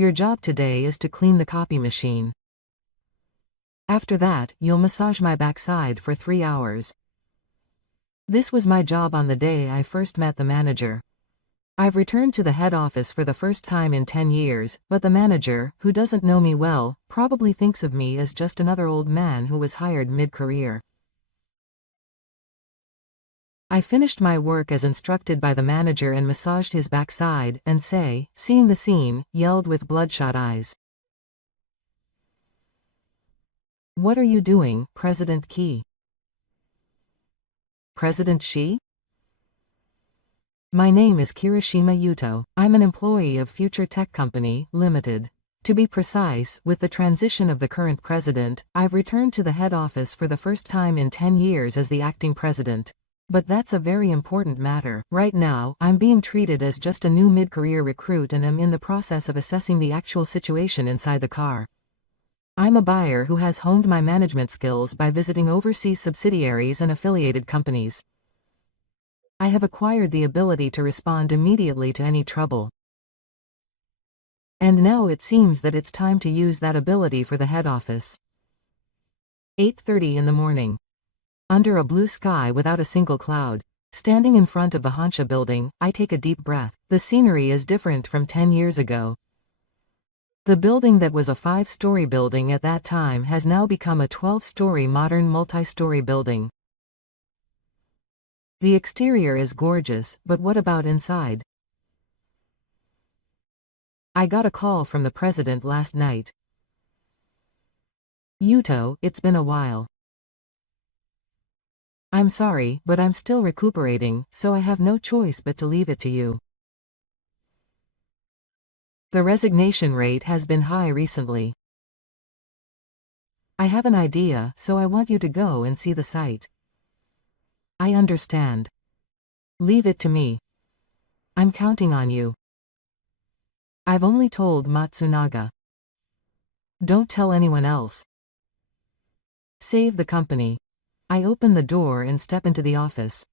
Your job today is to clean the copy machine. After that, you'll massage my backside for 3 hours. This was my job on the day I first met the manager. I've returned to the head office for the first time in 10 years, but the manager, who doesn't know me well, probably thinks of me as just another old man who was hired mid-career. I finished my work as instructed by the manager and massaged his backside, and seeing the scene, yelled with bloodshot eyes. "What are you doing, President Key?" President Shi? My name is Kirishima Yuto. I'm an employee of Future Tech Company, Limited. To be precise, with the transition of the current president, I've returned to the head office for the first time in 10 years as the acting president. But that's a very important matter. Right now, I'm being treated as just a new mid-career recruit and am in the process of assessing the actual situation inside the car. I'm a buyer who has honed my management skills by visiting overseas subsidiaries and affiliated companies. I have acquired the ability to respond immediately to any trouble. And now it seems that it's time to use that ability for the head office. 8:30 in the morning. Under a blue sky without a single cloud. Standing in front of the Honsha building, I take a deep breath. The scenery is different from 10 years ago. The building that was a 5-story building at that time has now become a 12-story modern multi-story building. The exterior is gorgeous, but what about inside? I got a call from the president last night. "Yuto, it's been a while. I'm sorry, but I'm still recuperating, so I have no choice but to leave it to you. The resignation rate has been high recently. I have an idea, so I want you to go and see the site." "I understand. Leave it to me. I'm counting on you." I've only told Matsunaga. "Don't tell anyone else. Save the company." I open the door and step into the office.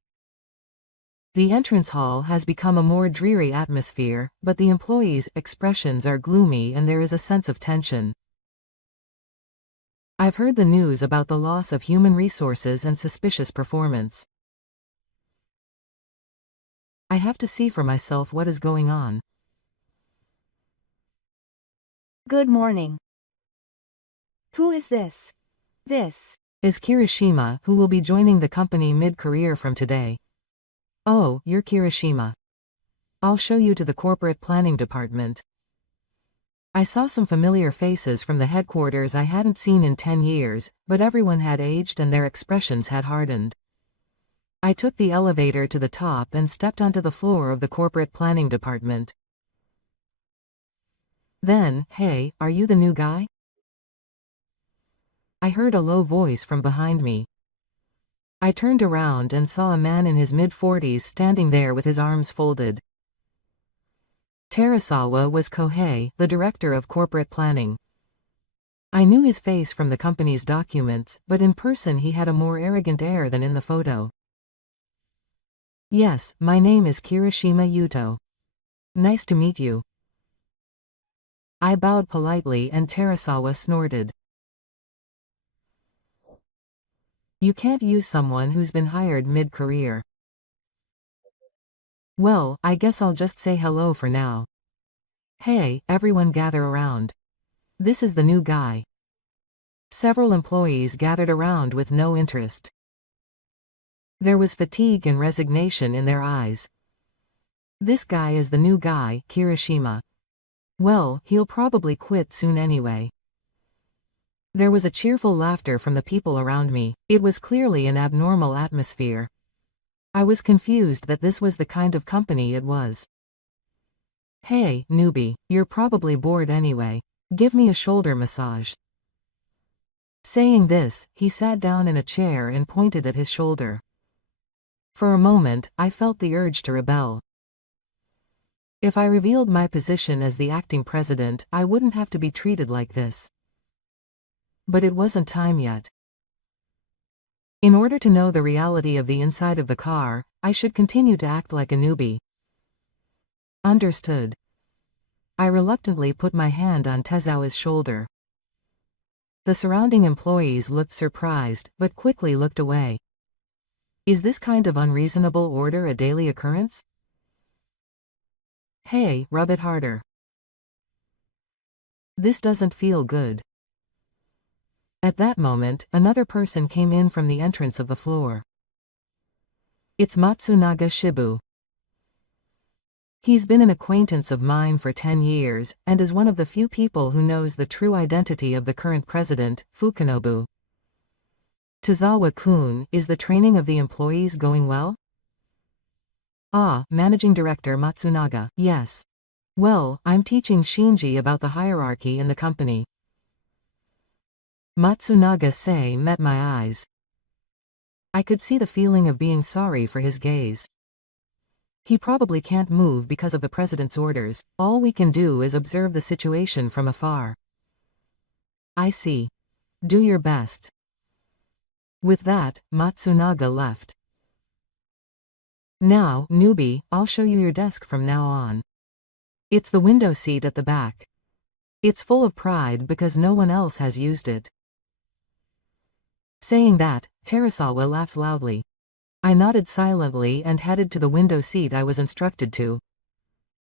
The entrance hall has become a more dreary atmosphere, but the employees' expressions are gloomy and there is a sense of tension. I've heard the news about the loss of human resources and suspicious performance. I have to see for myself what is going on. Good morning. Who is this? This is Kirishima, who will be joining the company mid-career from today. "Oh, you're Kirishima. I'll show you to the corporate planning department." I saw some familiar faces from the headquarters I hadn't seen in 10 years, but everyone had aged and their expressions had hardened. I took the elevator to the top and stepped onto the floor of the corporate planning department. Then, "Hey, are you the new guy?" I heard a low voice from behind me. I turned around and saw a man in his mid-40s standing there with his arms folded. Terasawa was Kohei, the director of corporate planning. I knew his face from the company's documents, but in person he had a more arrogant air than in the photo. "Yes, my name is Kirishima Yuto. Nice to meet you." I bowed politely and Terasawa snorted. "You can't use someone who's been hired mid-career." "Well, I guess I'll just say hello for now. Hey, everyone gather around. This is the new guy." Several employees gathered around with no interest. There was fatigue and resignation in their eyes. "This guy is the new guy, Kirishima. Well, he'll probably quit soon anyway." There was a cheerful laughter from the people around me. It was clearly an abnormal atmosphere. I was confused that this was the kind of company it was. "Hey, newbie, you're probably bored anyway. Give me a shoulder massage." Saying this, he sat down in a chair and pointed at his shoulder. For a moment, I felt the urge to rebel. If I revealed my position as the acting president, I wouldn't have to be treated like this. But it wasn't time yet. In order to know the reality of the inside of the car, I should continue to act like a newbie. Understood. I reluctantly put my hand on Tezawa's shoulder. The surrounding employees looked surprised, but quickly looked away. Is this kind of unreasonable order a daily occurrence? Hey, rub it harder. This doesn't feel good. At that moment, another person came in from the entrance of the floor. It's Matsunaga Shibu. He's been an acquaintance of mine for 10 years, and is one of the few people who knows the true identity of the current president, Fukunobu. Tozawa-kun, is the training of the employees going well? Ah, Managing Director Matsunaga, yes. Well, I'm teaching Shinji about the hierarchy in the company. Matsunaga-sei met my eyes. I could see the feeling of being sorry for his gaze. He probably can't move because of the president's orders. All we can do is observe the situation from afar. I see. Do your best. With that, Matsunaga left. Now, newbie, I'll show you your desk from now on. It's the window seat at the back. It's full of pride because no one else has used it. Saying that, Terasawa laughs loudly. I nodded silently and headed to the window seat I was instructed to.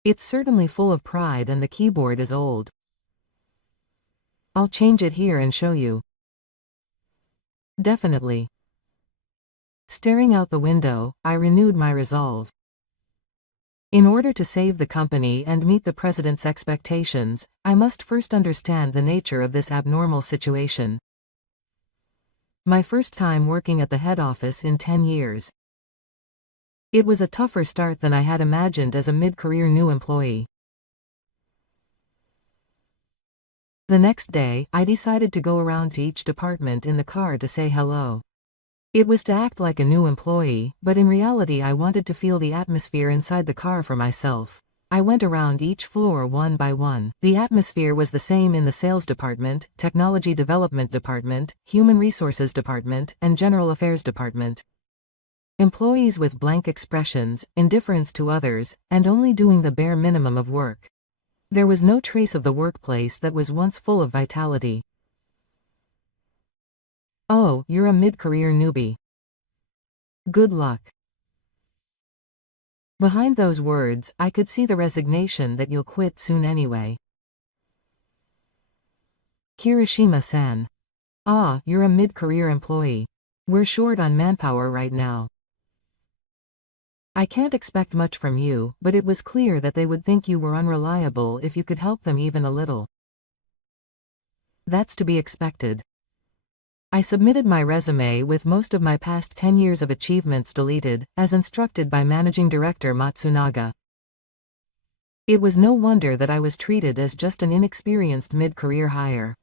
It's certainly full of pride and the keyboard is old. I'll change it here and show you. Definitely. Staring out the window, I renewed my resolve. In order to save the company and meet the president's expectations, I must first understand the nature of this abnormal situation. My first time working at the head office in 10 years. It was a tougher start than I had imagined as a mid-career new employee. The next day, I decided to go around to each department in the car to say hello. It was to act like a new employee, but in reality I wanted to feel the atmosphere inside the car for myself. I went around each floor one by one. The atmosphere was the same in the sales department, technology development department, human resources department, and general affairs department. Employees with blank expressions, indifference to others, and only doing the bare minimum of work. There was no trace of the workplace that was once full of vitality. Oh, you're a mid-career newbie. Good luck. Behind those words, I could see the resignation that you'll quit soon anyway. Kirishima-san. Ah, you're a mid-career employee. We're short on manpower right now. I can't expect much from you, but it was clear that they would think you were unreliable if you could help them even a little. That's to be expected. I submitted my resume with most of my past 10 years of achievements deleted, as instructed by Managing Director Matsunaga. It was no wonder that I was treated as just an inexperienced mid-career hire.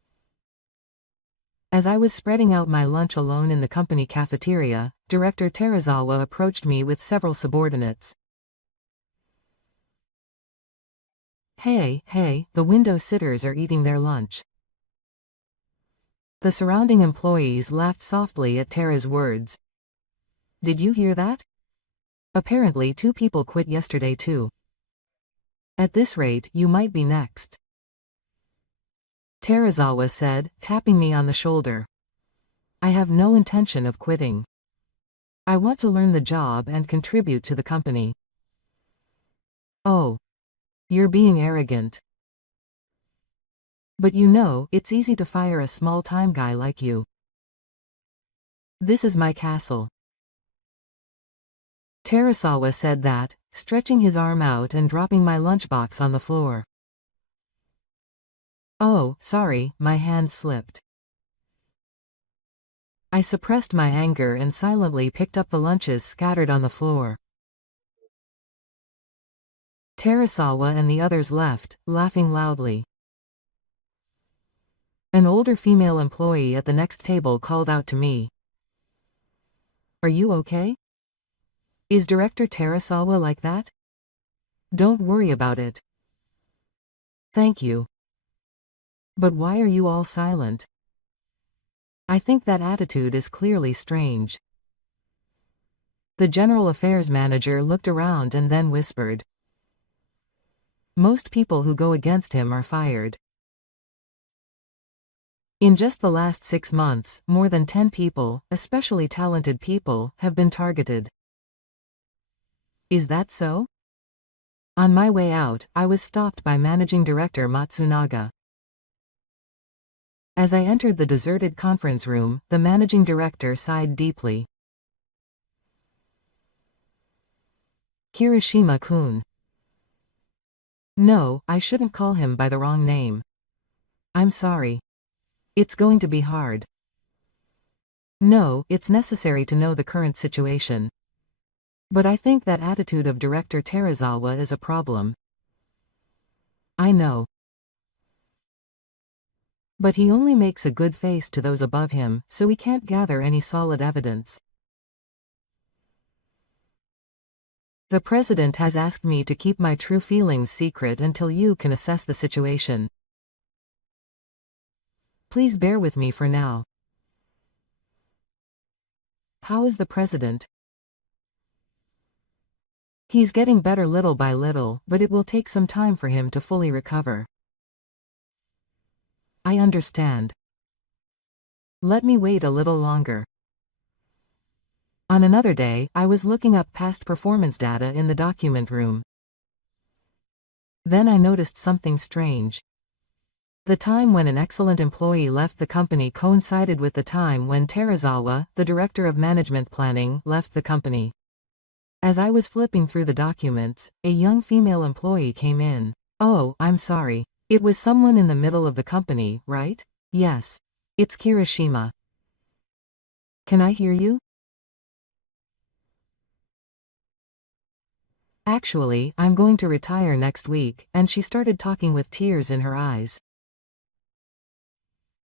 As I was spreading out my lunch alone in the company cafeteria, Director Terazawa approached me with several subordinates. Hey, the window sitters are eating their lunch. The surrounding employees laughed softly at Tera's words. Did you hear that? Apparently 2 people quit yesterday too. At this rate, you might be next. Terazawa said, tapping me on the shoulder. I have no intention of quitting. I want to learn the job and contribute to the company. Oh. You're being arrogant. But you know, it's easy to fire a small-time guy like you. This is my castle. Terasawa said that, stretching his arm out and dropping my lunchbox on the floor. Oh, sorry, my hand slipped. I suppressed my anger and silently picked up the lunches scattered on the floor. Terasawa and the others left, laughing loudly. An older female employee at the next table called out to me. Are you okay? Is Director Terasawa like that? Don't worry about it. Thank you. But why are you all silent? I think that attitude is clearly strange. The General Affairs Manager looked around and then whispered. Most people who go against him are fired. In just the last 6 months, more than 10 people, especially talented people, have been targeted. Is that so? On my way out, I was stopped by Managing Director Matsunaga. As I entered the deserted conference room, the Managing Director sighed deeply. Kirishima-kun. No, I shouldn't call him by the wrong name. I'm sorry. It's going to be hard. No, it's necessary to know the current situation. But I think that attitude of Director Terazawa is a problem. I know. But he only makes a good face to those above him, so we can't gather any solid evidence. The president has asked me to keep my true feelings secret until you can assess the situation. Please bear with me for now. How is the president? He's getting better little by little, but it will take some time for him to fully recover. I understand. Let me wait a little longer. On another day, I was looking up past performance data in the document room. Then I noticed something strange. The time when an excellent employee left the company coincided with the time when Terazawa, the director of management planning, left the company. As I was flipping through the documents, a young female employee came in. Oh, I'm sorry. It was someone in the middle of the company, right? Yes. It's Kirishima. Can I hear you? Actually, I'm going to retire next week, and she started talking with tears in her eyes.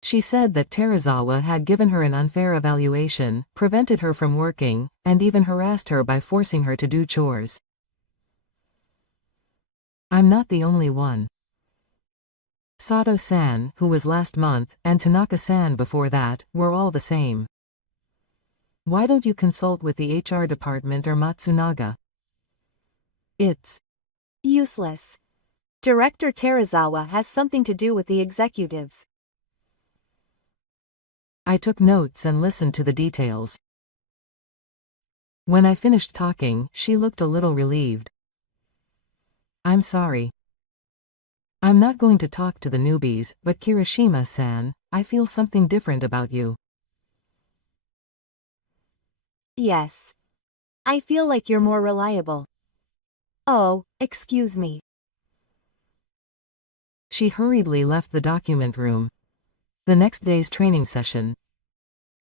She said that Terazawa had given her an unfair evaluation, prevented her from working, and even harassed her by forcing her to do chores. I'm not the only one. Sato-san, who was last month, and Tanaka-san before that, were all the same. Why don't you consult with the HR department or Matsunaga? It's useless. Director Terazawa has something to do with the executives. I took notes and listened to the details. When I finished talking, she looked a little relieved. I'm sorry. I'm not going to talk to the newbies, but Kirishima-san, I feel something different about you. Yes. I feel like you're more reliable. Oh, excuse me. She hurriedly left the document room. The next day's training session.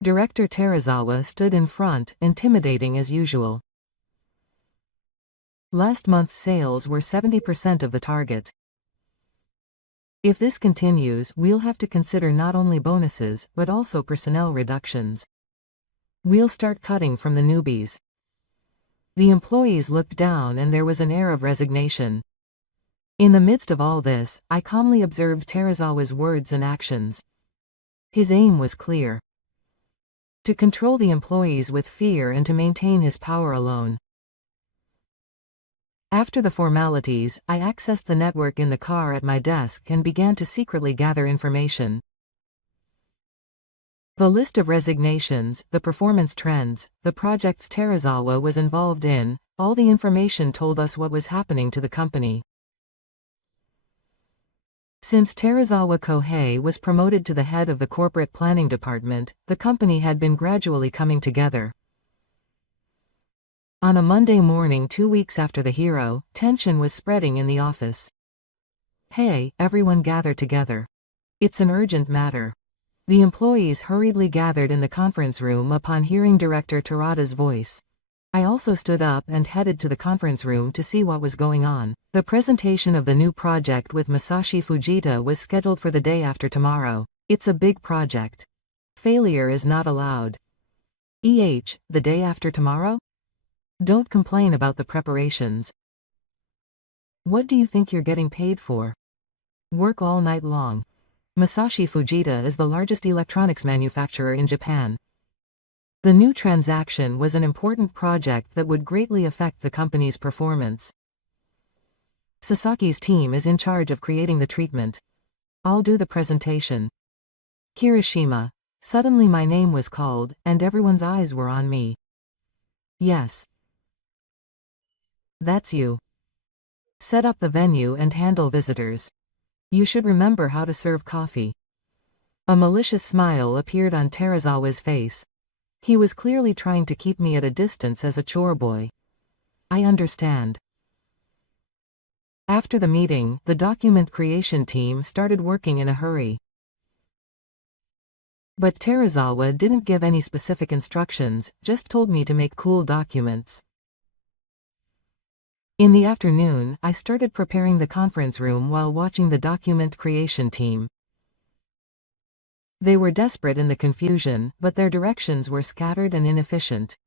Director Terazawa stood in front, intimidating as usual. Last month's sales were 70% of the target. If this continues, we'll have to consider not only bonuses, but also personnel reductions. We'll start cutting from the newbies. The employees looked down and there was an air of resignation. In the midst of all this, I calmly observed Terazawa's words and actions. His aim was clear. To control the employees with fear and to maintain his power alone. After the formalities, I accessed the network in the car at my desk and began to secretly gather information. The list of resignations, the performance trends, the projects Terazawa was involved in, all the information told us what was happening to the company. Since Terazawa Kohei was promoted to the head of the corporate planning department, the company had been gradually coming together. On a Monday morning 2 weeks after the hero, tension was spreading in the office. Hey, everyone gather together. It's an urgent matter. The employees hurriedly gathered in the conference room upon hearing Director Terada's voice. I also stood up and headed to the conference room to see what was going on. The presentation of the new project with Masashi Fujita was scheduled for the day after tomorrow. It's a big project. Failure is not allowed. The day after tomorrow? Don't complain about the preparations. What do you think you're getting paid for? Work all night long. Masashi Fujita is the largest electronics manufacturer in Japan. The new transaction was an important project that would greatly affect the company's performance. Sasaki's team is in charge of creating the treatment. I'll do the presentation. Kirishima. Suddenly my name was called, and everyone's eyes were on me. Yes. That's you. Set up the venue and handle visitors. You should remember how to serve coffee. A malicious smile appeared on Terazawa's face. He was clearly trying to keep me at a distance as a chore boy. I understand. After the meeting, the document creation team started working in a hurry. But Terazawa didn't give any specific instructions, just told me to make cool documents. In the afternoon, I started preparing the conference room while watching the document creation team. They were desperate in the confusion, but their directions were scattered and inefficient.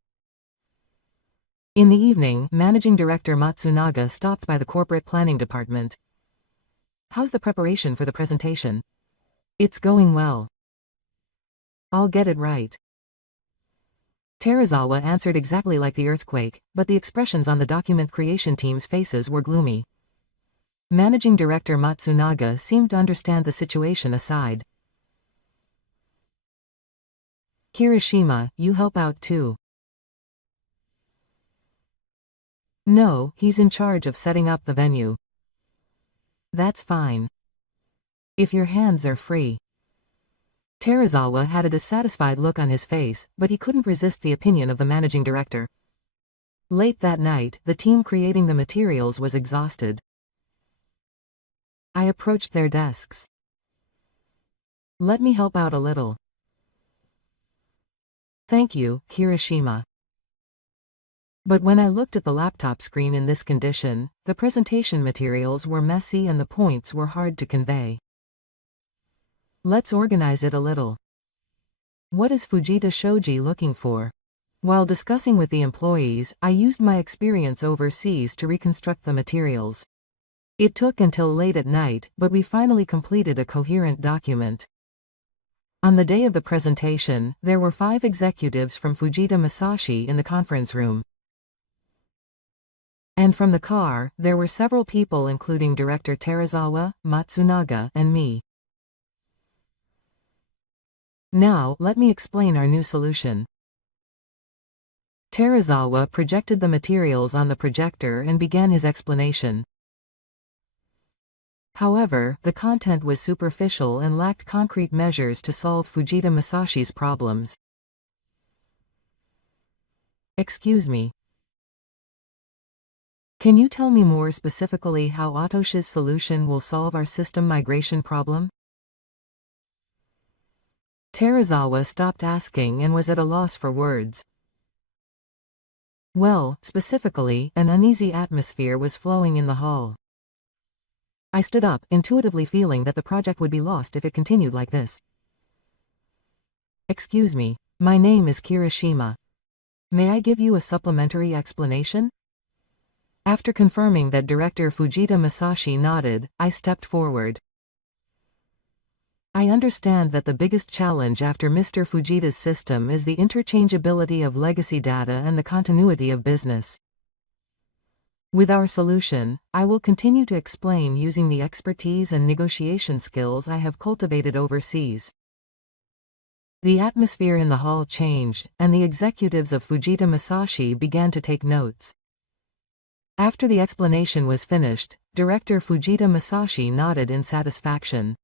In the evening, Managing Director Matsunaga stopped by the corporate planning department. How's the preparation for the presentation? It's going well. I'll get it right. Terazawa answered exactly like the earthquake, but the expressions on the document creation team's faces were gloomy. Managing Director Matsunaga seemed to understand the situation aside. Kirishima, you help out too. No, he's in charge of setting up the venue. That's fine. If your hands are free. Terazawa had a dissatisfied look on his face, but he couldn't resist the opinion of the managing director. Late that night, the team creating the materials was exhausted. I approached their desks. Let me help out a little. Thank you, Kirishima. But when I looked at the laptop screen in this condition, the presentation materials were messy and the points were hard to convey. Let's organize it a little. What is Fujita Shoji looking for? While discussing with the employees, I used my experience overseas to reconstruct the materials. It took until late at night, but we finally completed a coherent document. On the day of the presentation, there were 5 executives from Fujita Masashi in the conference room. And from the car, there were several people including Director Terazawa, Matsunaga, and me. Now, let me explain our new solution. Terazawa projected the materials on the projector and began his explanation. However, the content was superficial and lacked concrete measures to solve Fujita Masashi's problems. Excuse me. Can you tell me more specifically how Atoshi's solution will solve our system migration problem? Terazawa stopped asking and was at a loss for words. Well, specifically, an uneasy atmosphere was flowing in the hall. I stood up, intuitively feeling that the project would be lost if it continued like this. Excuse me, my name is Kirishima. May I give you a supplementary explanation? After confirming that Director Fujita Masashi nodded, I stepped forward. I understand that the biggest challenge after Mr. Fujita's system is the interchangeability of legacy data and the continuity of business. With our solution, I will continue to explain using the expertise and negotiation skills I have cultivated overseas. The atmosphere in the hall changed, and the executives of Fujita Masashi began to take notes. After the explanation was finished, Director Fujita Masashi nodded in satisfaction.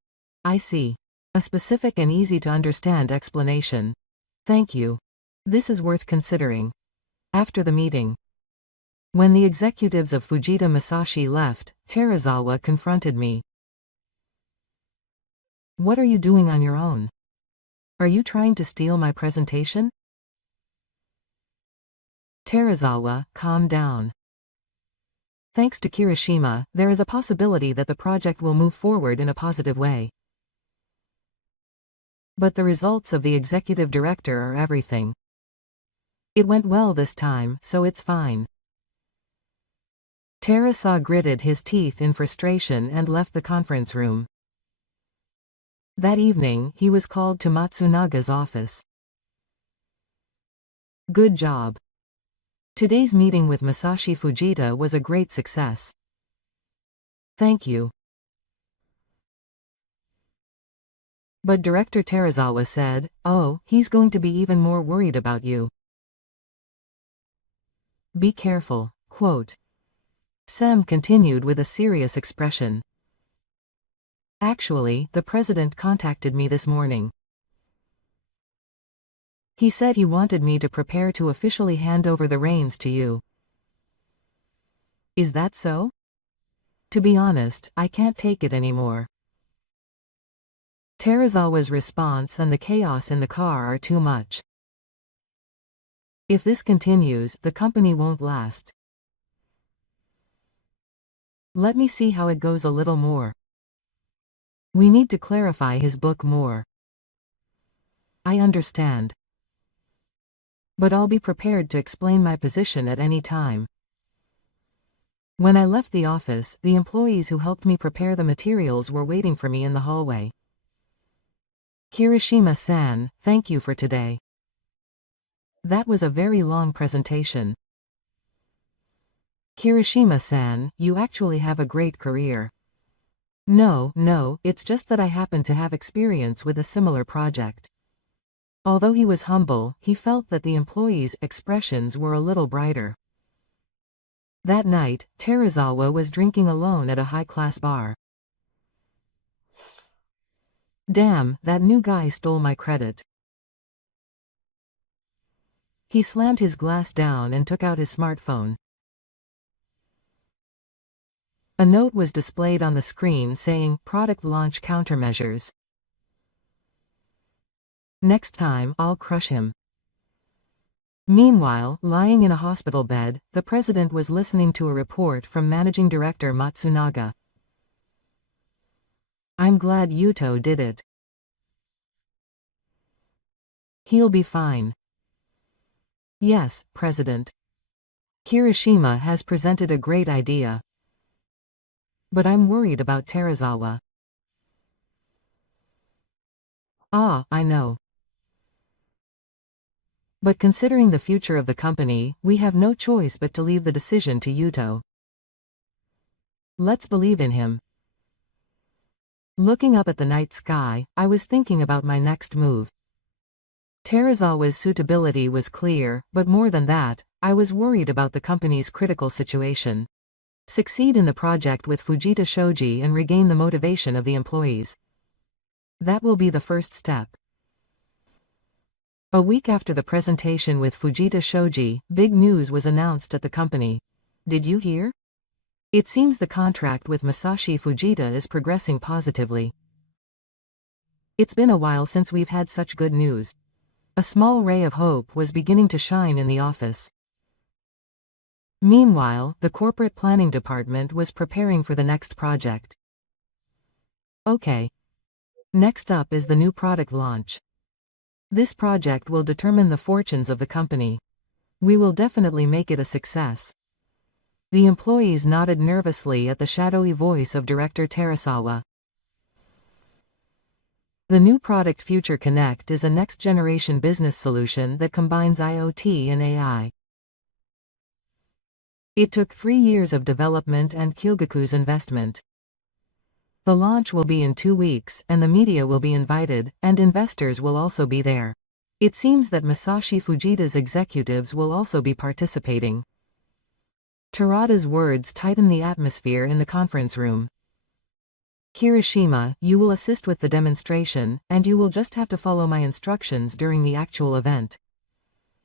I see. A specific and easy-to-understand explanation. Thank you. This is worth considering. After the meeting. When the executives of Fujita Masashi left, Terazawa confronted me. What are you doing on your own? Are you trying to steal my presentation? Terazawa, calm down. Thanks to Kirishima, there is a possibility that the project will move forward in a positive way. But the results of the executive director are everything. It went well this time, so it's fine. Terazawa gritted his teeth in frustration and left the conference room. That evening, he was called to Matsunaga's office. Good job. Today's meeting with Masashi Fujita was a great success. Thank you. But Director Terazawa said, "Oh, he's going to be even more worried about you. Be careful." Quote. Sam continued with a serious expression. "Actually, the president contacted me this morning. He said he wanted me to prepare to officially hand over the reins to you." Is that so? To be honest, I can't take it anymore. Terazawa's response and the chaos in the car are too much. If this continues, the company won't last. Let me see how it goes a little more. We need to clarify his book more. I understand. But I'll be prepared to explain my position at any time. When I left the office, the employees who helped me prepare the materials were waiting for me in the hallway. Kirishima-san, thank you for today. That was a very long presentation. Kirishima-san, you actually have a great career. No, it's just that I happen to have experience with a similar project. Although he was humble, he felt that the employees' expressions were a little brighter. That night, Terazawa was drinking alone at a high-class bar. Damn, that new guy stole my credit. He slammed his glass down and took out his smartphone. A note was displayed on the screen saying, "Product launch countermeasures. Next time, I'll crush him." Meanwhile, lying in a hospital bed, the president was listening to a report from Managing Director Matsunaga. "I'm glad Yuto did it. He'll be fine." "Yes, President. Kirishima has presented a great idea. But I'm worried about Terazawa." "Ah, I know. But considering the future of the company, we have no choice but to leave the decision to Yuto. Let's believe in him." Looking up at the night sky, I was thinking about my next move. Terazawa's suitability was clear, but more than that, I was worried about the company's critical situation. Succeed in the project with Fujita Shoji and regain the motivation of the employees. That will be the first step. A week after the presentation with Fujita Shoji, big news was announced at the company. Did you hear? It seems the contract with Masashi Fujita is progressing positively. It's been a while since we've had such good news. A small ray of hope was beginning to shine in the office. Meanwhile, the corporate planning department was preparing for the next project. Okay. Next up is the new product launch. This project will determine the fortunes of the company. We will definitely make it a success. The employees nodded nervously at the shadowy voice of Director Terazawa. The new product Future Connect is a next-generation business solution that combines IoT and AI. It took 3 years of development and Kyogaku's investment. The launch will be in 2 weeks, and the media will be invited, and investors will also be there. It seems that Masashi Fujita's executives will also be participating. Terada's words tighten the atmosphere in the conference room. Kirishima, you will assist with the demonstration, and you will just have to follow my instructions during the actual event.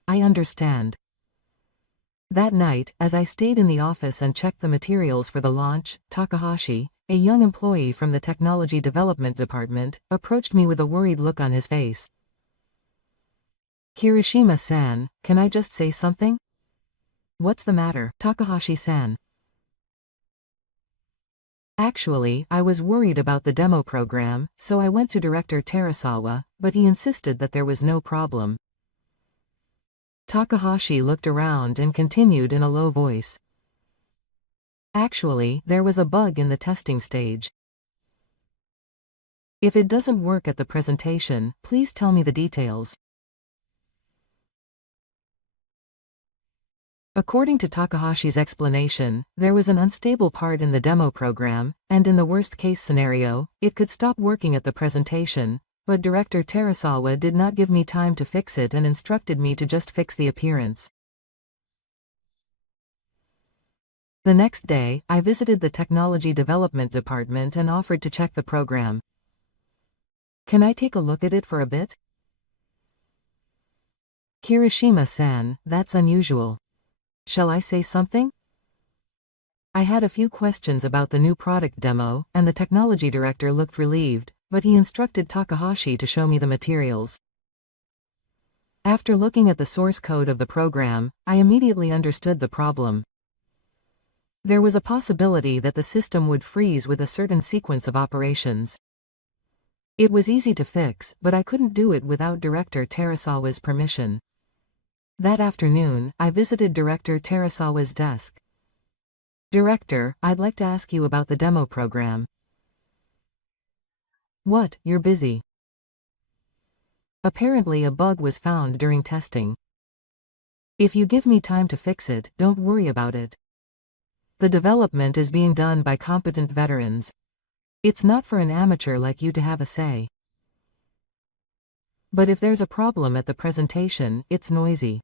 I understand. That night, as I stayed in the office and checked the materials for the launch, Takahashi, a young employee from the Technology Development Department, approached me with a worried look on his face. Kirishima-san, can I just say something? What's the matter, Takahashi-san? Actually, I was worried about the demo program, so I went to Director Terazawa, but he insisted that there was no problem. Takahashi looked around and continued in a low voice. Actually, there was a bug in the testing stage. If it doesn't work at the presentation, please tell me the details. According to Takahashi's explanation, there was an unstable part in the demo program, and in the worst-case scenario, it could stop working at the presentation, but Director Terasawa did not give me time to fix it and instructed me to just fix the appearance. The next day, I visited the Technology Development Department and offered to check the program. "Can I take a look at it for a bit?" "Kirishima-san, that's unusual. Shall I say something?" I had a few questions about the new product demo, and the technology director looked relieved, but he instructed Takahashi to show me the materials. After looking at the source code of the program, I immediately understood the problem. There was a possibility that the system would freeze with a certain sequence of operations. It was easy to fix, but I couldn't do it without Director Terasawa's permission. That afternoon, I visited Director Terasawa's desk. "Director, I'd like to ask you about the demo program." "What, you're busy?" "Apparently a bug was found during testing. If you give me time to fix it, don't worry about it. The development is being done by competent veterans. It's not for an amateur like you to have a say. But if there's a problem at the presentation, it's noisy.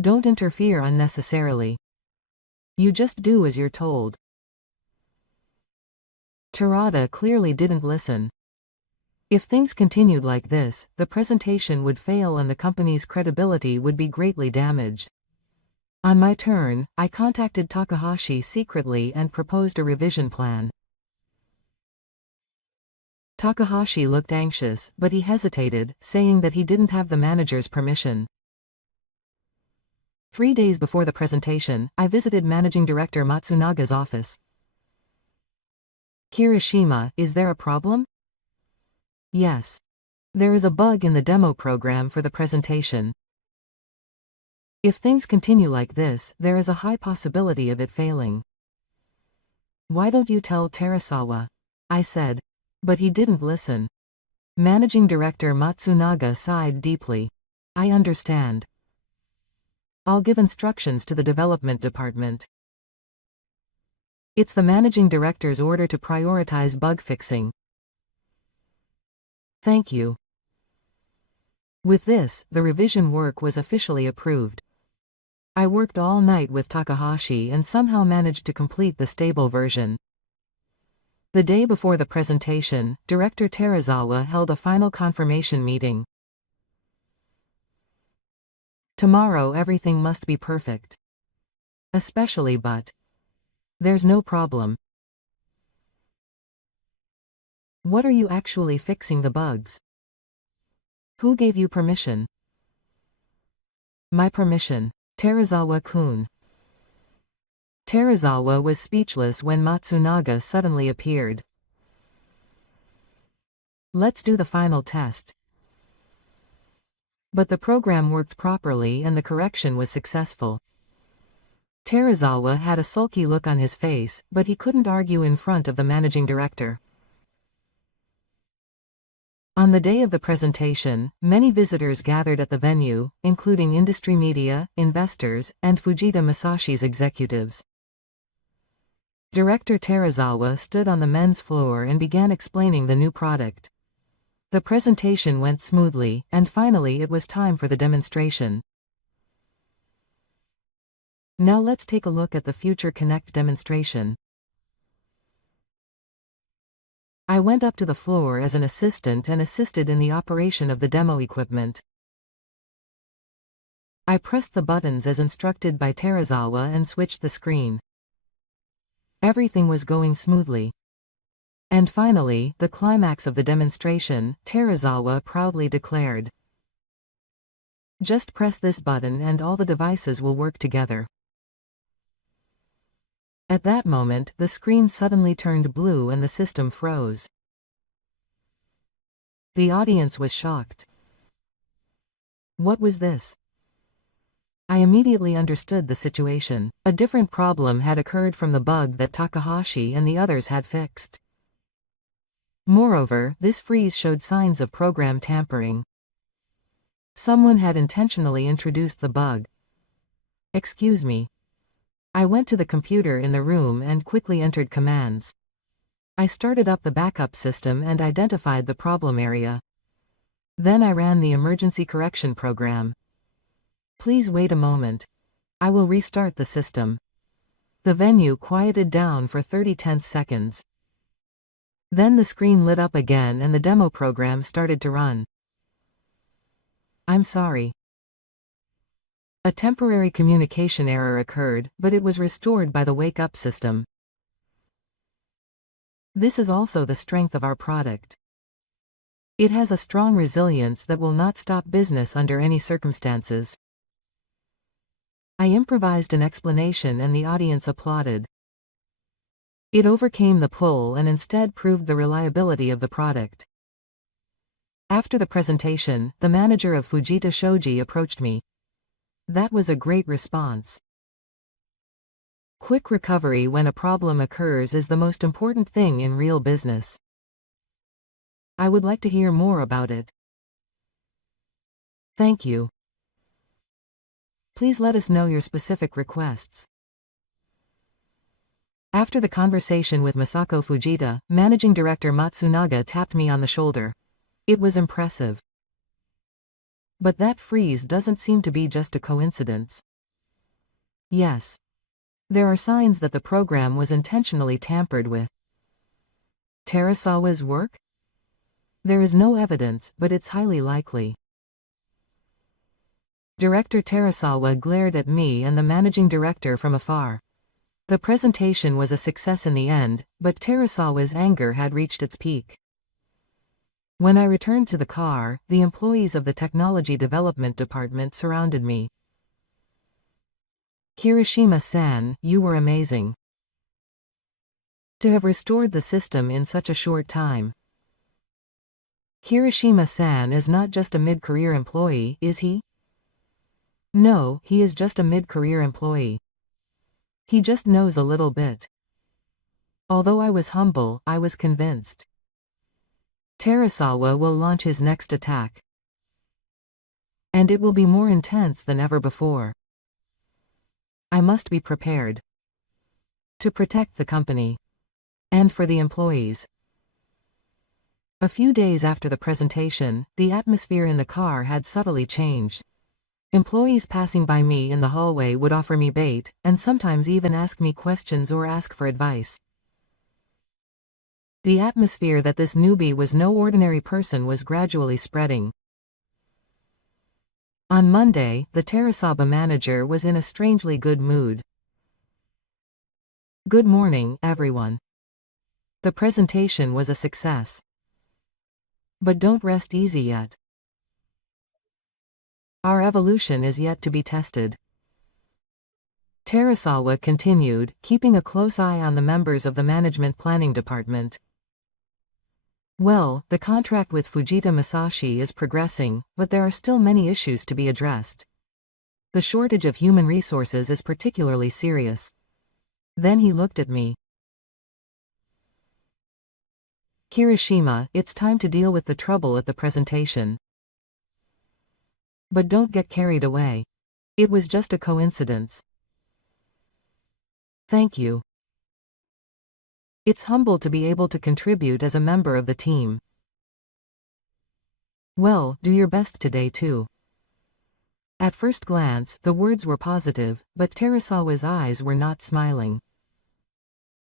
Don't interfere unnecessarily. You just do as you're told." Terada clearly didn't listen. If things continued like this, the presentation would fail and the company's credibility would be greatly damaged. On my turn, I contacted Takahashi secretly and proposed a revision plan. Takahashi looked anxious, but he hesitated, saying that he didn't have the manager's permission. 3 days before the presentation, I visited Managing Director Matsunaga's office. "Kirishima, is there a problem?" "Yes. There is a bug in the demo program for the presentation. If things continue like this, there is a high possibility of it failing." "Why don't you tell Terasawa?" I said. But he didn't listen. Managing Director Matsunaga sighed deeply. "I understand. I'll give instructions to the development department. It's the managing director's order to prioritize bug fixing." "Thank you." With this, the revision work was officially approved. I worked all night with Takahashi and somehow managed to complete the stable version. The day before the presentation, Director Terasawa held a final confirmation meeting. "Tomorrow everything must be perfect. Especially but. There's no problem." "What are you actually fixing the bugs? Who gave you permission?" "My permission. Terasawa-kun." Terasawa was speechless when Matsunaga suddenly appeared. "Let's do the final test." But the program worked properly and the correction was successful. Terasawa had a sulky look on his face, but he couldn't argue in front of the managing director. On the day of the presentation, many visitors gathered at the venue, including industry media, investors, and Fujita Masashi's executives. Director Terasawa stood on the men's floor and began explaining the new product. The presentation went smoothly, and finally it was time for the demonstration. Now let's take a look at the Future Connect demonstration. I went up to the floor as an assistant and assisted in the operation of the demo equipment. I pressed the buttons as instructed by Terasawa and switched the screen. Everything was going smoothly. And finally, the climax of the demonstration, Terasawa proudly declared. "Just press this button and all the devices will work together." At that moment, the screen suddenly turned blue and the system froze. The audience was shocked. What was this? I immediately understood the situation. A different problem had occurred from the bug that Takahashi and the others had fixed. Moreover, this freeze showed signs of program tampering. Someone had intentionally introduced the bug. Excuse me. I went to the computer in the room and quickly entered commands. I started up the backup system and identified the problem area. Then I ran the emergency correction program. Please wait a moment. I will restart the system. The venue quieted down for 30 tense seconds. Then the screen lit up again and the demo program started to run. I'm sorry. A temporary communication error occurred, but it was restored by the wake-up system. This is also the strength of our product. It has a strong resilience that will not stop business under any circumstances. I improvised an explanation and the audience applauded. It overcame the pull and instead proved the reliability of the product. After the presentation, the manager of Fujita Shoji approached me. That was a great response. Quick recovery when a problem occurs is the most important thing in real business. I would like to hear more about it. Thank you. Please let us know your specific requests. After the conversation with Masako Fujita, Managing Director Matsunaga tapped me on the shoulder. It was impressive. But that freeze doesn't seem to be just a coincidence. Yes. There are signs that the program was intentionally tampered with. Terasawa's work? There is no evidence, but it's highly likely. Director Terasawa glared at me and the managing director from afar. The presentation was a success in the end, but Terasawa's anger had reached its peak. When I returned to the car, the employees of the Technology Development Department surrounded me. Kirishima-san, you were amazing. To have restored the system in such a short time. Kirishima-san is not just a mid-career employee, is he? No, he is just a mid-career employee. He just knows a little bit. Although I was humble, I was convinced. Terasawa will launch his next attack. And it will be more intense than ever before. I must be prepared. To protect the company. And for the employees. A few days after the presentation, the atmosphere in the car had subtly changed. Employees passing by me in the hallway would offer me bait, and sometimes even ask me questions or ask for advice. The atmosphere that this newbie was no ordinary person was gradually spreading. On Monday, the Terasawa manager was in a strangely good mood. Good morning, everyone. The presentation was a success. But don't rest easy yet. Our evolution is yet to be tested. Terasawa continued, keeping a close eye on the members of the Management Planning Department. Well, the contract with Fujita Masashi is progressing, but there are still many issues to be addressed. The shortage of human resources is particularly serious. Then he looked at me. Kirishima, it's time to deal with the trouble at the presentation. But don't get carried away. It was just a coincidence. Thank you. It's humble to be able to contribute as a member of the team. Well, do your best today too. At first glance, the words were positive, but Terasawa's eyes were not smiling.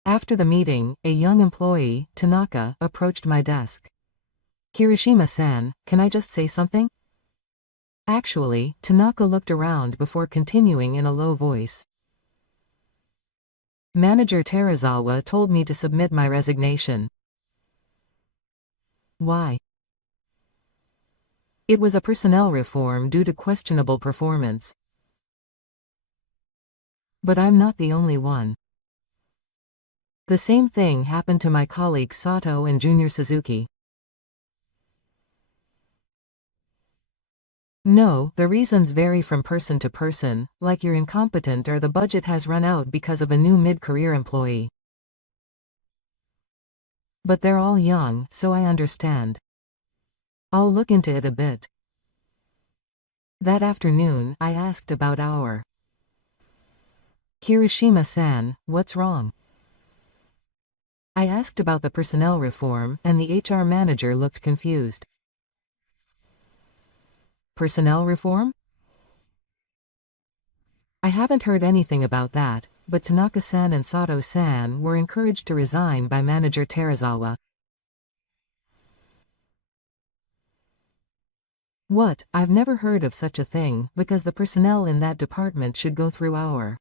After the meeting, a young employee, Tanaka, approached my desk. Kirishima-san, can I just say something? Actually, Tanaka looked around before continuing in a low voice. Manager Terasawa told me to submit my resignation. Why? It was a personnel reform due to questionable performance. But I'm not the only one. The same thing happened to my colleagues Sato and Junior Suzuki. No, the reasons vary from person to person, like you're incompetent or the budget has run out because of a new mid-career employee. But they're all young, so I understand. I'll look into it a bit. That afternoon, I asked about our Kirishima-san, what's wrong? I asked about the personnel reform, and the HR manager looked confused. Personnel reform? I haven't heard anything about that, but Tanaka-san and Sato-san were encouraged to resign by manager Terazawa. What? I've never heard of such a thing, because the personnel in that department should go through our.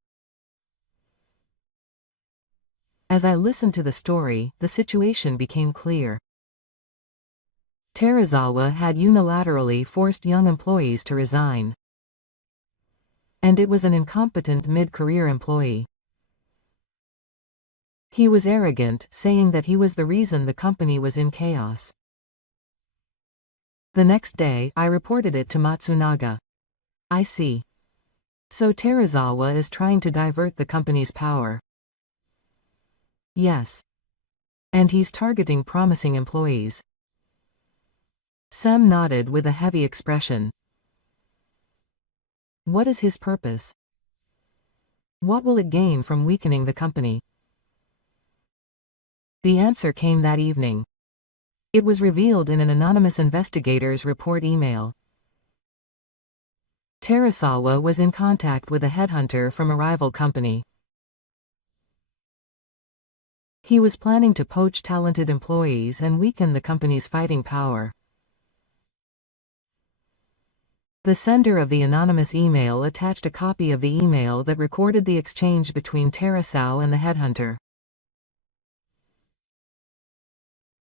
As I listened to the story, the situation became clear. Terazawa had unilaterally forced young employees to resign. And it was an incompetent mid-career employee. He was arrogant, saying that he was the reason the company was in chaos. The next day, I reported it to Matsunaga. I see. So Terazawa is trying to divert the company's power. Yes. And he's targeting promising employees. Sam nodded with a heavy expression. What is his purpose? What will it gain from weakening the company? The answer came that evening. It was revealed in an anonymous investigator's report email. Terazawa was in contact with a headhunter from a rival company. He was planning to poach talented employees and weaken the company's fighting power. The sender of the anonymous email attached a copy of the email that recorded the exchange between Terazawa and the headhunter.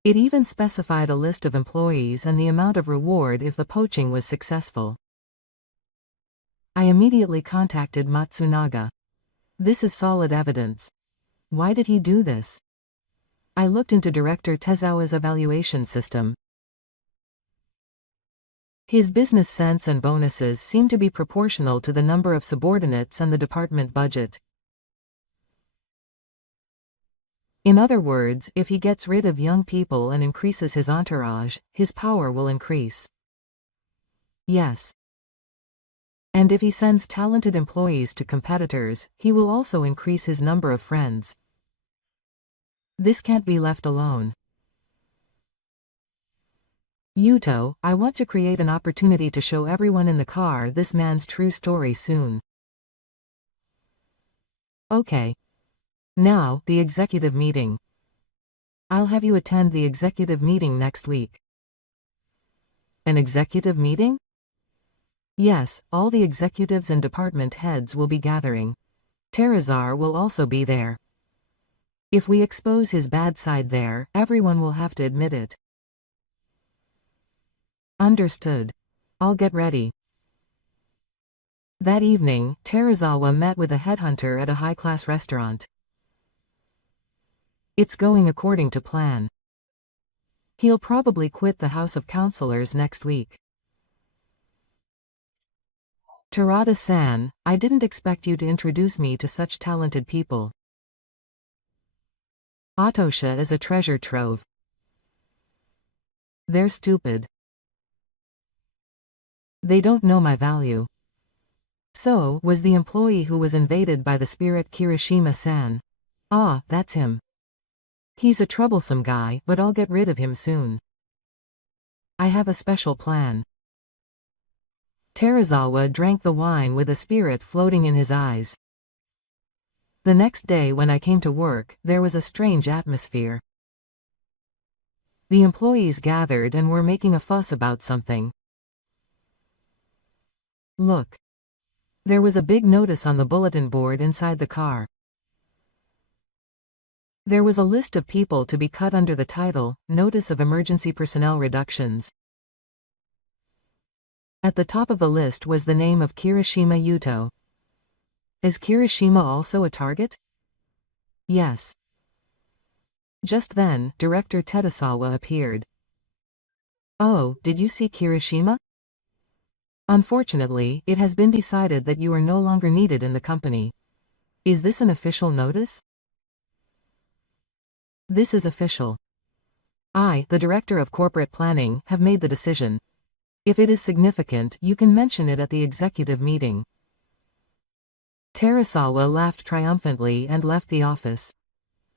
It even specified a list of employees and the amount of reward if the poaching was successful. I immediately contacted Matsunaga. This is solid evidence. Why did he do this? I looked into Director Tezawa's evaluation system. His business sense and bonuses seem to be proportional to the number of subordinates and the department budget. In other words, if he gets rid of young people and increases his entourage, his power will increase. Yes. And if he sends talented employees to competitors, he will also increase his number of friends. This can't be left alone. Yuto, I want to create an opportunity to show everyone in the car this man's true story soon. Okay. Now, the executive meeting. I'll have you attend the executive meeting next week. An executive meeting? Yes, all the executives and department heads will be gathering. Terazawa will also be there. If we expose his bad side there, everyone will have to admit it. Understood. I'll get ready. That evening, Terazawa met with a headhunter at a high-class restaurant. It's going according to plan. He'll probably quit the House of Councilors next week. Terada-san, I didn't expect you to introduce me to such talented people. Atosha is a treasure trove. They're stupid. They don't know my value. So, was the employee who was invaded by the spirit Kirishima-san. Ah, that's him. He's a troublesome guy, but I'll get rid of him soon. I have a special plan. Terazawa drank the wine with a spirit floating in his eyes. The next day when I came to work, there was a strange atmosphere. The employees gathered and were making a fuss about something. Look. There was a big notice on the bulletin board inside the car. There was a list of people to be cut under the title, Notice of Emergency Personnel Reductions. At the top of the list was the name of Kirishima Yuto. Is Kirishima also a target? Yes. Just then, Director Terazawa appeared. Oh, did you see Kirishima? Unfortunately, it has been decided that you are no longer needed in the company. Is this an official notice? This is official. I, the Director of Corporate Planning, have made the decision. If it is significant, you can mention it at the executive meeting. Terasawa laughed triumphantly and left the office.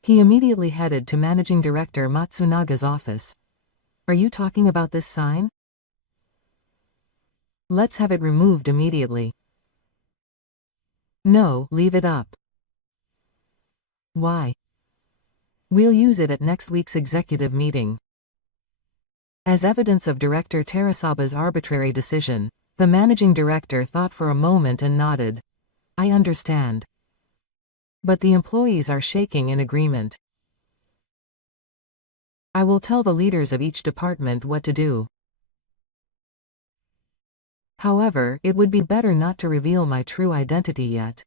He immediately headed to Managing Director Matsunaga's office. Are you talking about this sign? Let's have it removed immediately. No, leave it up. Why? We'll use it at next week's executive meeting. As evidence of Director Terasawa's arbitrary decision, the managing director thought for a moment and nodded. I understand. But the employees are shaking in agreement. I will tell the leaders of each department what to do. However, it would be better not to reveal my true identity yet.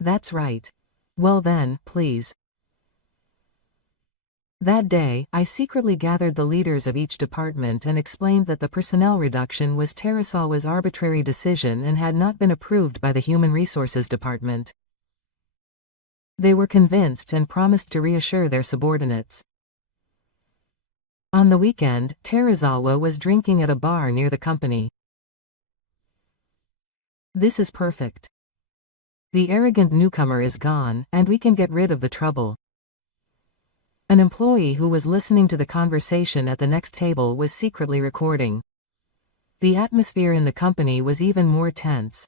That's right. Well then, please. That day, I secretly gathered the leaders of each department and explained that the personnel reduction was Terasawa's arbitrary decision and had not been approved by the Human Resources Department. They were convinced and promised to reassure their subordinates. On the weekend, Terasawa was drinking at a bar near the company. This is perfect. The arrogant newcomer is gone, and we can get rid of the trouble. An employee who was listening to the conversation at the next table was secretly recording. The atmosphere in the company was even more tense.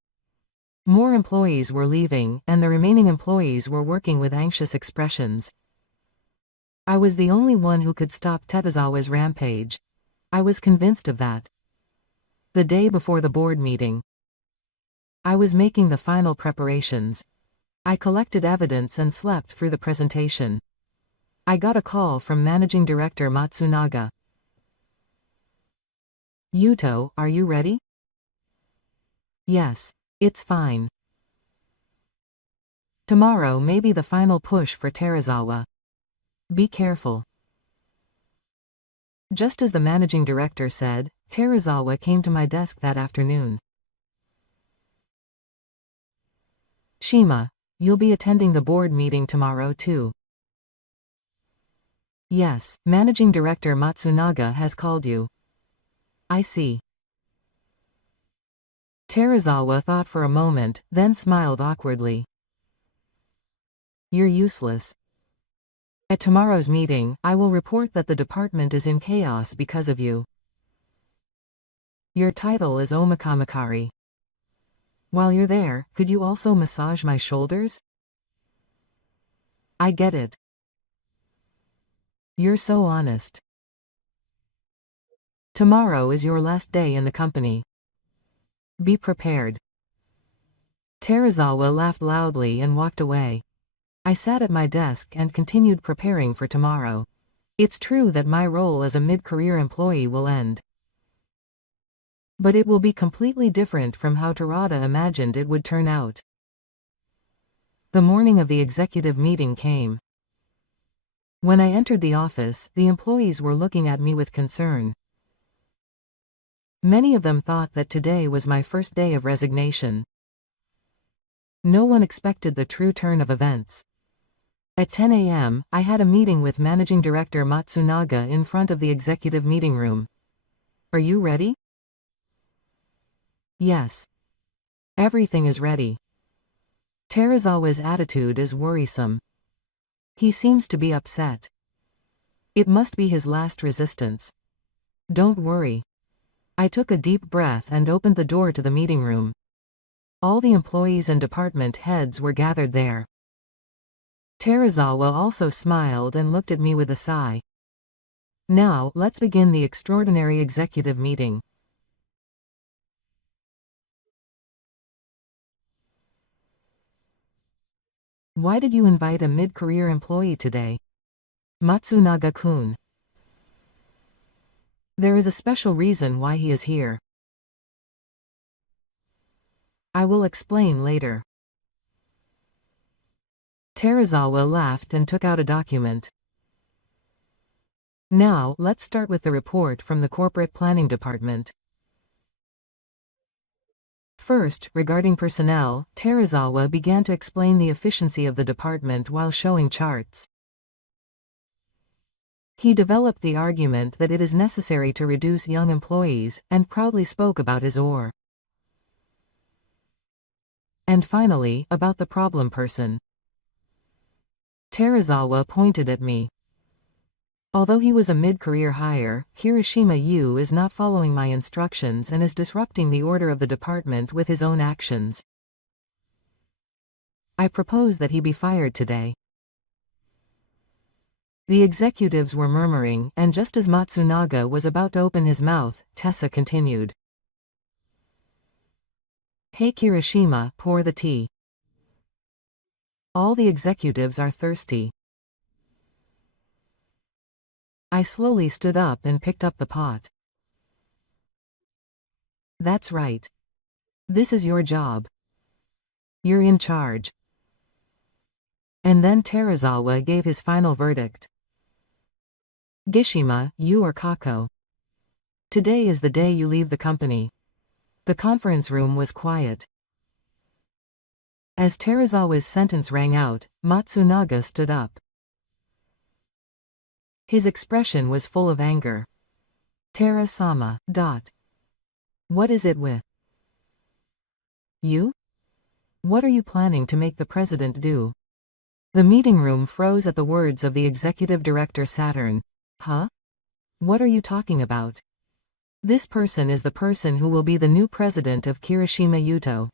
More employees were leaving, and the remaining employees were working with anxious expressions. I was the only one who could stop Terasawa's rampage. I was convinced of that. The day before the board meeting, I was making the final preparations. I collected evidence and slept through the presentation. I got a call from Managing Director Matsunaga. Yuto, are you ready? Yes, it's fine. Tomorrow may be the final push for Terasawa. Be careful. Just as the managing director said, Terasawa came to my desk that afternoon. Shima, you'll be attending the board meeting tomorrow too. Yes, Managing Director Matsunaga has called you. I see. Terasawa thought for a moment, then smiled awkwardly. You're useless. At tomorrow's meeting, I will report that the department is in chaos because of you. Your title is Omakamakari. While you're there, could you also massage my shoulders? I get it. You're so honest. Tomorrow is your last day in the company. Be prepared. Terasawa laughed loudly and walked away. I sat at my desk and continued preparing for tomorrow. It's true that my role as a mid-career employee will end. But it will be completely different from how Terada imagined it would turn out. The morning of the executive meeting came. When I entered the office, the employees were looking at me with concern. Many of them thought that today was my first day of resignation. No one expected the true turn of events. At 10 a.m., I had a meeting with Managing Director Matsunaga in front of the executive meeting room. Are you ready? Yes. Everything is ready. Terasawa's attitude is worrisome. He seems to be upset. It must be his last resistance. Don't worry. I took a deep breath and opened the door to the meeting room. All the employees and department heads were gathered there. Terasawa also smiled and looked at me with a sigh. Now, let's begin the extraordinary executive meeting. Why did you invite a mid-career employee today? Matsunaga-kun. There is a special reason why he is here. I will explain later. Terasawa laughed and took out a document. Now, let's start with the report from the Corporate Planning Department. First, regarding personnel, Terasawa began to explain the efficiency of the department while showing charts. He developed the argument that it is necessary to reduce young employees, and proudly spoke about his And finally, about the problem person. Terazawa pointed at me. Although he was a mid-career hire, Kirishima Yu is not following my instructions and is disrupting the order of the department with his own actions. I propose that he be fired today. The executives were murmuring, and just as Matsunaga was about to open his mouth, Tessa continued. Hey Kirishima, pour the tea. All the executives are thirsty. I slowly stood up and picked up the pot. That's right. This is your job. You're in charge. And then Terazawa gave his final verdict. Gishima, you or Kako. Today is the day you leave the company. The conference room was quiet. As Terazawa's sentence rang out, Matsunaga stood up. His expression was full of anger. Tera-sama. What is it with you? What are you planning to make the president do? The meeting room froze at the words of the executive director Saturn. Huh? What are you talking about? This person is the person who will be the new president of Kirishima Yuto.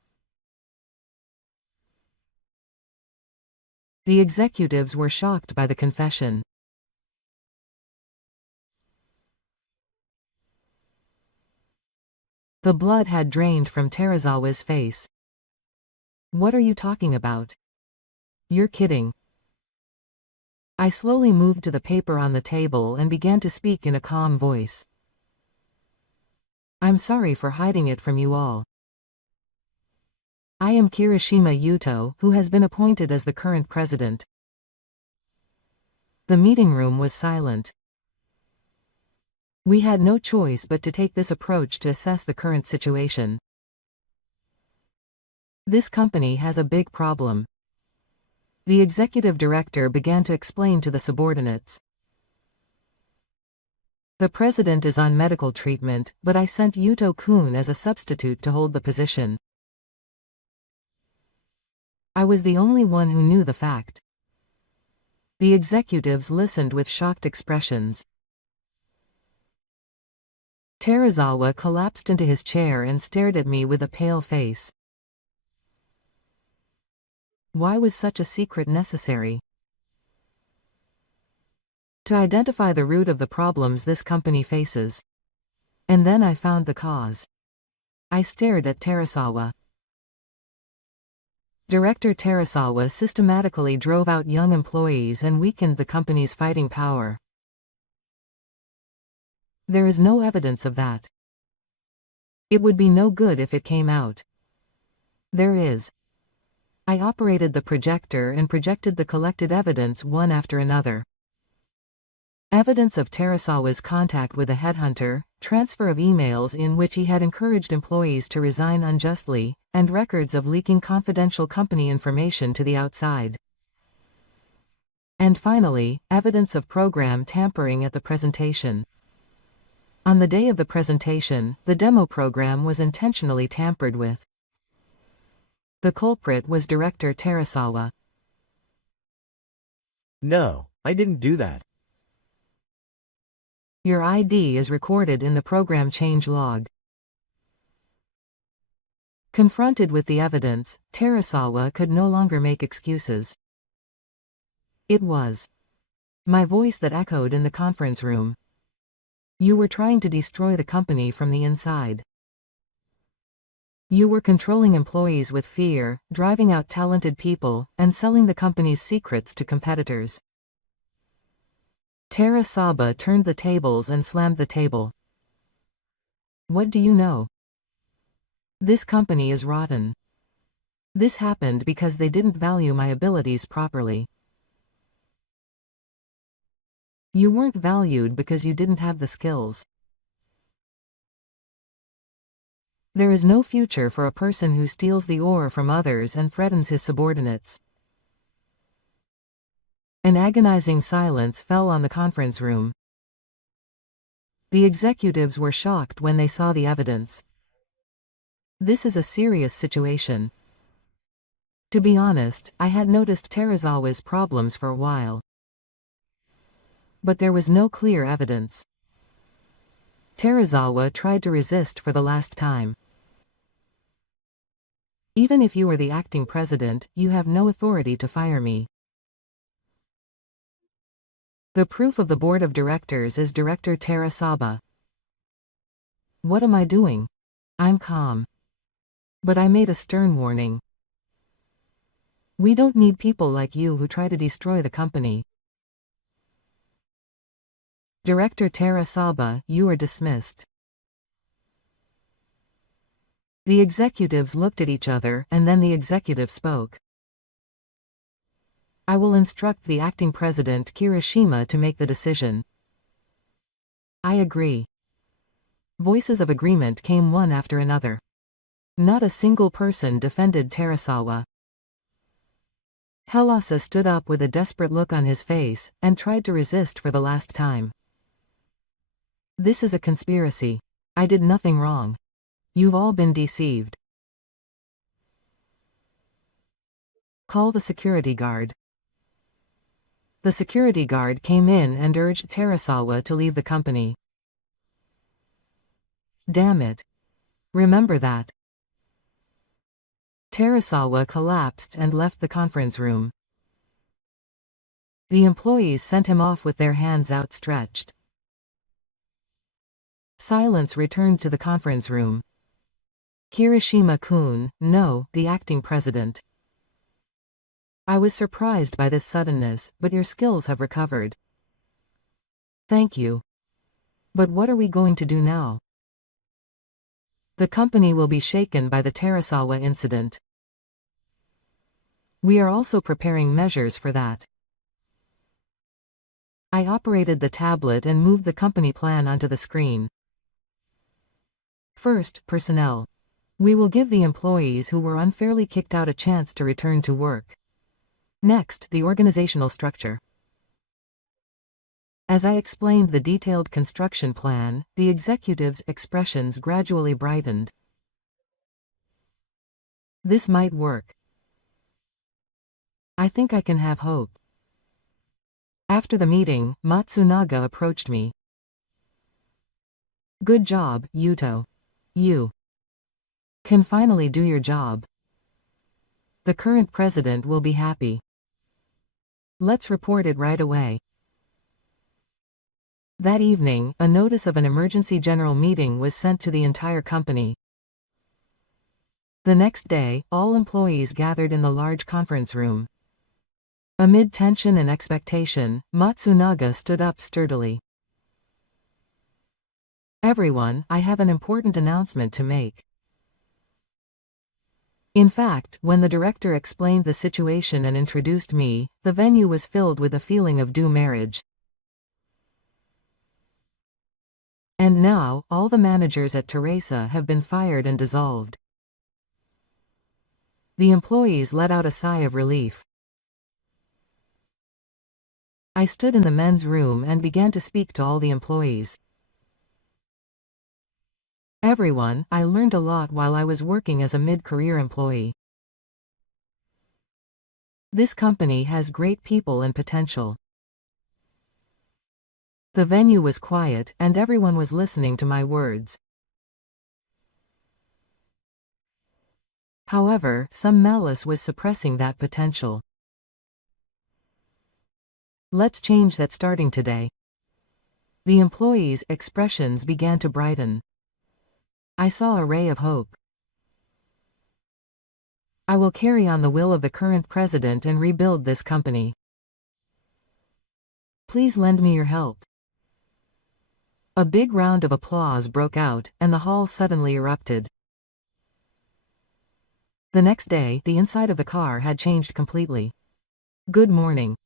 The executives were shocked by the confession. The blood had drained from Terazawa's face. What are you talking about? You're kidding. I slowly moved to the paper on the table and began to speak in a calm voice. I'm sorry for hiding it from you all. I am Kirishima Yuto, who has been appointed as the current president. The meeting room was silent. We had no choice but to take this approach to assess the current situation. This company has a big problem. The executive director began to explain to the subordinates. The president is on medical treatment, but I sent Yuto-kun as a substitute to hold the position. I was the only one who knew the fact. The executives listened with shocked expressions. Terazawa collapsed into his chair and stared at me with a pale face. Why was such a secret necessary? To identify the root of the problems this company faces. And then I found the cause. I stared at Terazawa. Director Terazawa systematically drove out young employees and weakened the company's fighting power. There is no evidence of that. It would be no good if it came out. There is. I operated the projector and projected the collected evidence one after another. Evidence of Terazawa's contact with a headhunter, transfer of emails in which he had encouraged employees to resign unjustly, and records of leaking confidential company information to the outside. And finally, evidence of program tampering at the presentation. On the day of the presentation, the demo program was intentionally tampered with. The culprit was Director Terazawa. No, I didn't do that. Your ID is recorded in the program change log. Confronted with the evidence, Terazawa could no longer make excuses. It was my voice that echoed in the conference room. You were trying to destroy the company from the inside. You were controlling employees with fear, driving out talented people, and selling the company's secrets to competitors. Terazawa turned the tables and slammed the table. What do you know? This company is rotten. This happened because they didn't value my abilities properly. You weren't valued because you didn't have the skills. There is no future for a person who steals the ore from others and threatens his subordinates. An agonizing silence fell on the conference room. The executives were shocked when they saw the evidence. This is a serious situation. To be honest, I had noticed Terazawa's problems for a while. But there was no clear evidence. Terazawa tried to resist for the last time. Even if you are the acting president, you have no authority to fire me. The proof of the board of directors is Director Terazawa. What am I doing? I'm calm. But I made a stern warning. We don't need people like you who try to destroy the company. Director Terazawa, you are dismissed. The executives looked at each other, and then the executive spoke. I will instruct the acting president Kirishima to make the decision. I agree. Voices of agreement came one after another. Not a single person defended Terazawa. Helasa stood up with a desperate look on his face, and tried to resist for the last time. This is a conspiracy. I did nothing wrong. You've all been deceived. Call the security guard. The security guard came in and urged Terazawa to leave the company. Damn it. Remember that. Terazawa collapsed and left the conference room. The employees sent him off with their hands outstretched. Silence returned to the conference room. Kirishima-kun, no, the acting president. I was surprised by this suddenness, but your skills have recovered. Thank you. But what are we going to do now? The company will be shaken by the Terazawa incident. We are also preparing measures for that. I operated the tablet and moved the company plan onto the screen. First, personnel. We will give the employees who were unfairly kicked out a chance to return to work. Next, the organizational structure. As I explained the detailed construction plan, the executives' expressions gradually brightened. This might work. I think I can have hope. After the meeting, Matsunaga approached me. Good job, Yuto. You can finally do your job. The current president will be happy. Let's report it right away. That evening, a notice of an emergency general meeting was sent to the entire company. The next day, all employees gathered in the large conference room. Amid tension and expectation, Matsunaga stood up sturdily. Everyone, I have an important announcement to make. In fact, when the director explained the situation and introduced me, the venue was filled with a feeling of due marriage. And now, all the managers at Teresa have been fired and dissolved. The employees let out a sigh of relief. I stood in the men's room and began to speak to all the employees. Everyone, I learned a lot while I was working as a mid-career employee. This company has great people and potential. The venue was quiet, and everyone was listening to my words. However, some malice was suppressing that potential. Let's change that starting today. The employees' expressions began to brighten. I saw a ray of hope. I will carry on the will of the current president and rebuild this company. Please lend me your help. A big round of applause broke out, and the hall suddenly erupted. The next day, the inside of the car had changed completely. Good morning.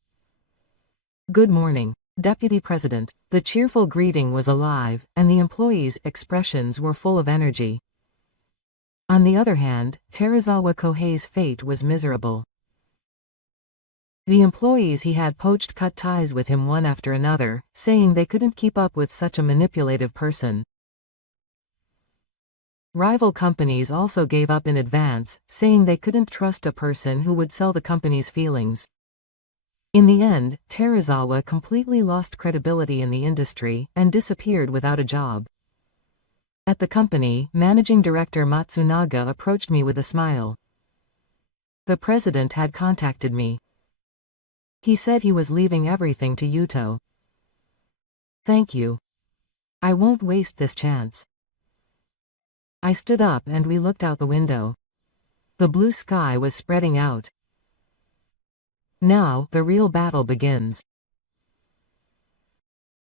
Good morning, Deputy President. The cheerful greeting was alive, and the employees' expressions were full of energy. On the other hand, Terazawa Kohei's fate was miserable. The employees he had poached cut ties with him one after another, saying they couldn't keep up with such a manipulative person. Rival companies also gave up in advance, saying they couldn't trust a person who would sell the company's feelings. In the end, Terazawa completely lost credibility in the industry and disappeared without a job. At the company, Managing Director Matsunaga approached me with a smile. The president had contacted me. He said he was leaving everything to Yuto. Thank you. I won't waste this chance. I stood up and we looked out the window. The blue sky was spreading out. Now, the real battle begins.